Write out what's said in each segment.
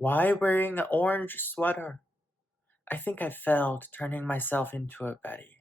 Why wearing an orange sweater? I think I failed turning myself into a Betty.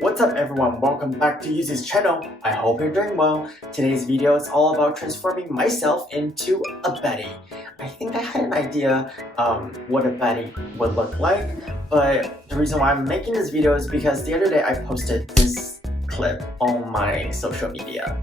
What's up everyone, welcome back to YUZE's channel. I hope you're doing well. Today's video is all about transforming myself into a Betty. I think I had an idea what a Betty would look like, but the reason why I'm making this video is because the other day I posted this clip on my social media.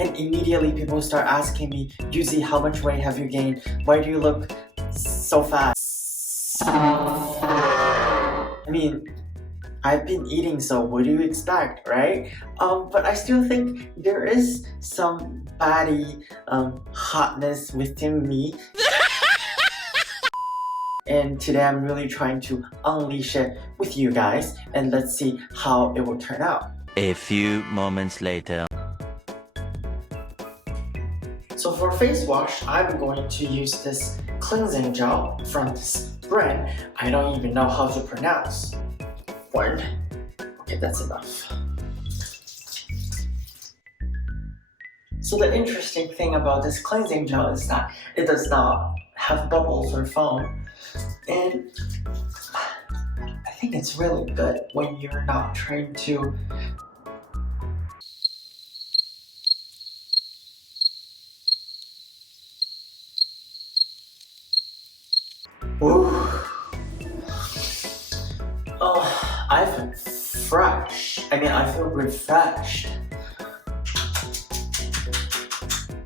And immediately people start asking me, YUZE, how much weight have you gained? Why do you look so fat? I mean, I've been eating, so what do you expect, right? But I still think there is some body hotness within me. And today I'm really trying to unleash it with you guys, and let's see how it will turn out. A few moments later. So for face wash, I'm going to use this cleansing gel from this brand I don't even know how to pronounce. One. Okay, that's enough. So the interesting thing about this cleansing gel is that it does not have bubbles or foam. And I think it's really good when you're not trying to Ooh. Oh, I feel fresh. I feel refreshed.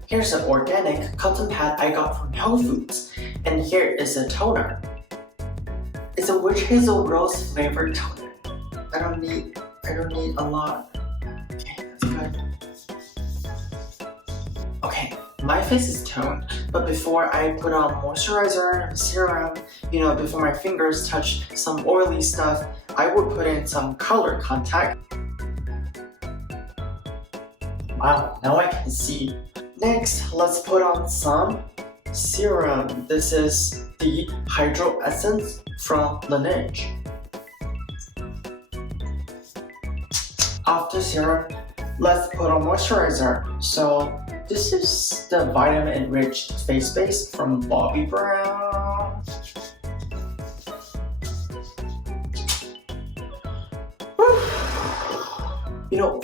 Here's an organic cotton pad I got from Whole Foods. And here is a toner. It's a witch hazel rose flavored toner. I don't need a lot. Okay, that's good. Okay, my face is toned, but before I put on moisturizer and serum, before my fingers touch some oily stuff, I would put in some color contact. Wow, now I can see. Next, let's put on some serum. This is the Hydro Essence from Laneige. After serum, let's put on moisturizer. So this is the vitamin enriched face base from Bobbi Brown.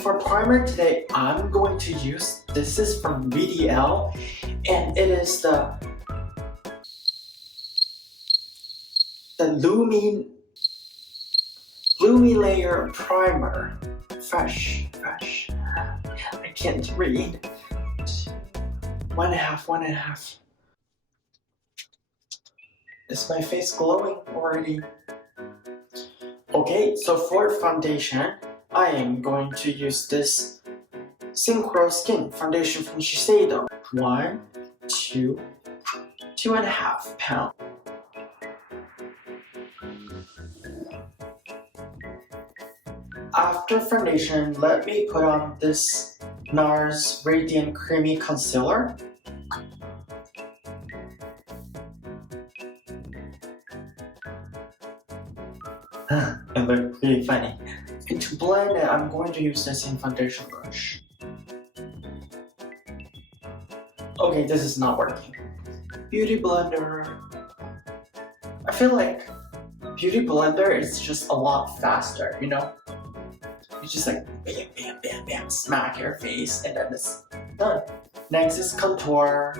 For primer today, I'm going to use, this is from VDL, and it is the Lumi Layer Primer. Fresh. I can't read. One and a half. Is my face glowing already? Okay, so for foundation, I am going to use this Synchro Skin foundation from Shiseido. 1, 2, 2.5 pounds. After foundation, let me put on this NARS Radiant Creamy Concealer. It looked really funny. And to blend it, I'm going to use the same foundation brush. Okay, this is not working. Beauty blender. I feel like Beauty blender is just a lot faster, You just like bam, smack your face, and then it's done. Next is contour.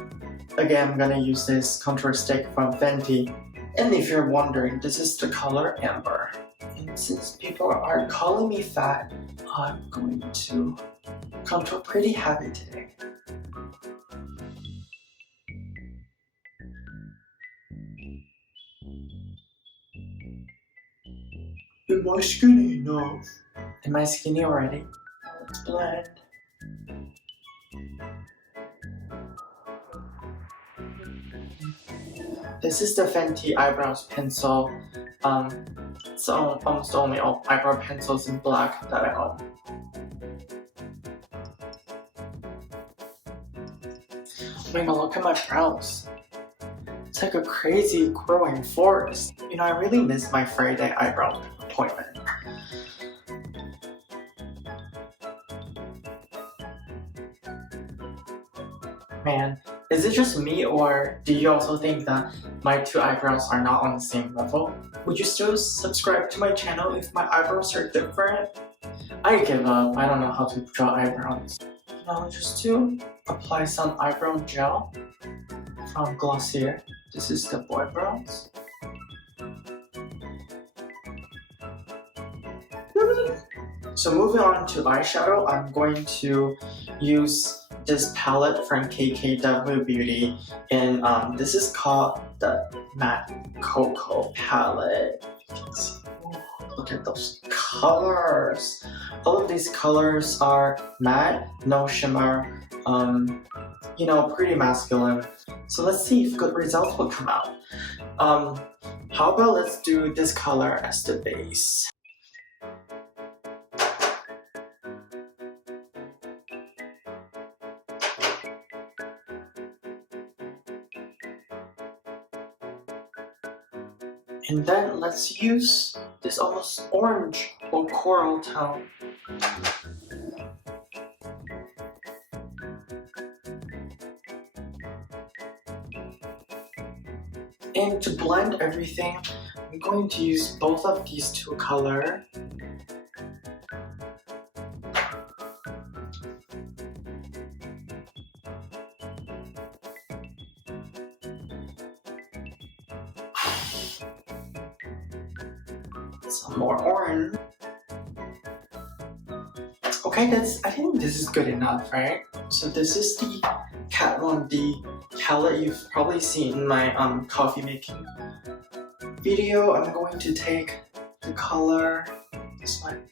Again, I'm gonna use this contour stick from Fenty. And if you're wondering, this is the color Amber. And since people are calling me fat, I'm going to contour pretty heavy today. Am I skinny enough? Am I skinny already? Let's blend. This is the Fenty Eyebrows Pencil. It's almost only all eyebrow pencils in black that I own. Oh my god, look at my brows. It's like a crazy growing forest. You know, I really miss my Friday eyebrow appointment. Man, is it just me, or do you also think that my two eyebrows are not on the same level? Would you still subscribe to my channel if my eyebrows are different? I give up. I don't know how to draw eyebrows. Now just to apply some eyebrow gel from Glossier. This is the boy brows. So moving on to eyeshadow, I'm going to use this palette from KKW Beauty, and this is called the Matte Cocoa palette. Look at those colors. All of these colors are matte, no shimmer, you know, pretty masculine. So let's see if good results will come out. How about let's do this color as the base. And then let's use this almost orange or coral tone. And to blend everything, I'm going to use both of these two colors. Some more orange. Okay, I think this is good enough, right? So this is the Kat Von D palette you've probably seen in my coffee making video. I'm going to take the color, this one,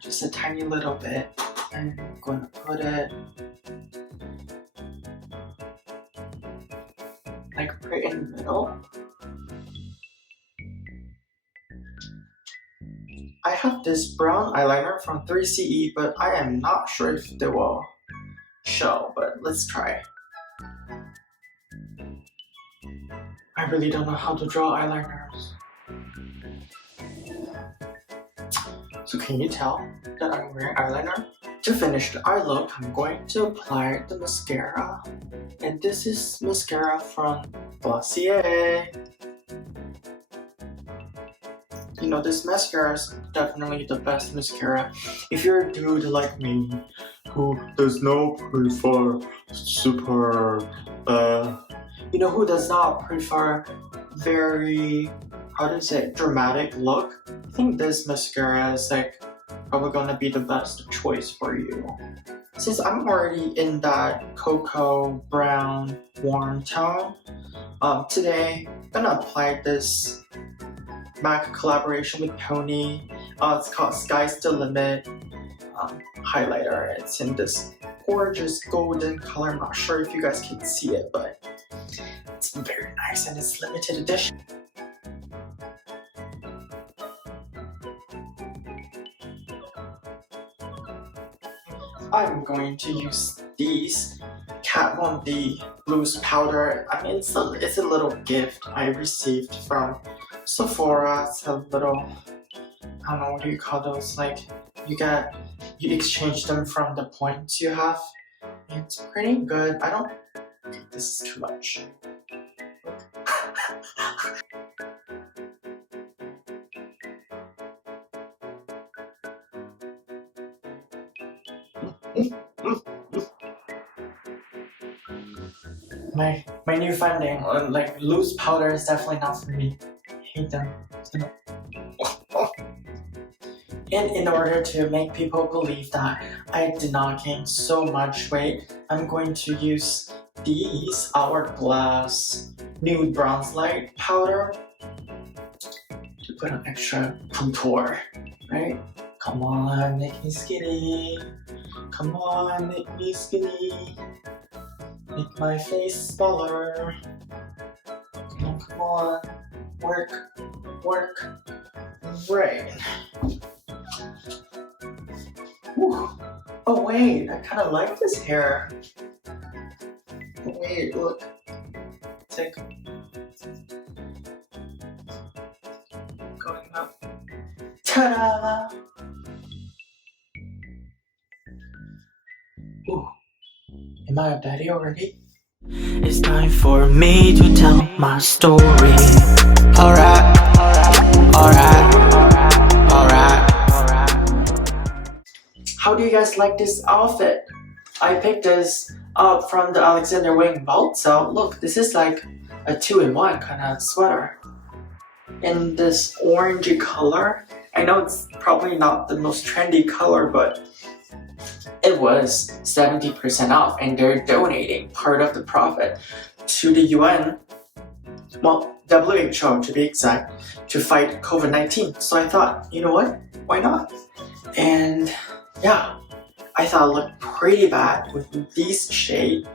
just a tiny little bit, and I'm going to put it like right in the middle. I have this brown eyeliner from 3CE, but I am not sure if they will show, but let's try. I really don't know how to draw eyeliners. So can you tell that I'm wearing eyeliner? To finish the eye look, I'm going to apply the mascara. And this is mascara from Glossier. You know, this mascara is definitely the best mascara if you're a dude like me who does not prefer super, you know, who does not prefer very, how to say, dramatic look. I think this mascara is like probably gonna be the best choice for you. Since I'm already in that cocoa brown warm tone, today I'm gonna apply this MAC collaboration with Pony. It's called Sky's the Limit highlighter. It's in this gorgeous golden color. I'm not sure if you guys can see it, but it's very nice and it's limited edition. I'm going to use these Kat Von D loose powder. I mean, it's a little gift I received from Sephora. It's a little, I don't know, what do you call those? Like, you exchange them from the points you have. It's pretty good. Okay, this is too much. My new finding on like loose powder is definitely not for me. I hate them. And in order to make people believe that I did not gain so much weight, I'm going to use these Hourglass Nude Bronze Light powder to put an extra contour, right? Come on, make me skinny. Come on, make me skinny. Make my face smaller. Come on. Work. Right. Whew. Oh wait, I kind of like this hair. Hey, look. Take. Going up. Ta-da! Ooh. Am I a baddie already? It's time for me to tell my story. Alright, alright, alright. How do you guys like this outfit? I picked this up from the Alexander Wang vault, so look, this is like a 2-in-1 kind of sweater. In this orangey color. I know it's probably not the most trendy color, but it was 70% off and they're donating part of the profit to the UN, well, WHO to be exact, to fight COVID-19. So I thought, you know what, why not? And yeah, I thought it looked pretty bad with these shades.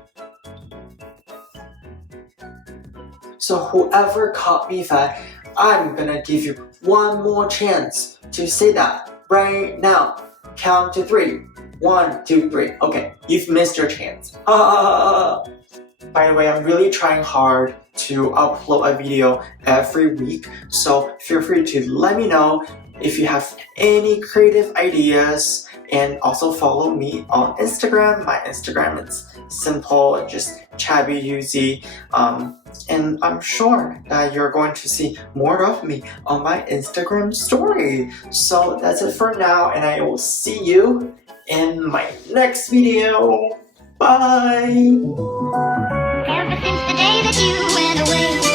So whoever caught me fat, I'm gonna give you one more chance to say that right now. Count to 3. 1, 2, 3. Okay, you've missed your chance. By the way, I'm really trying hard to upload a video every week, so feel free to let me know if you have any creative ideas, and also follow me on Instagram. My Instagram is simple, just Chabby YUZE, and I'm sure that you're going to see more of me on my Instagram story. So that's it for now, and I will see you in my next video. Bye! Ever since the day that you went away.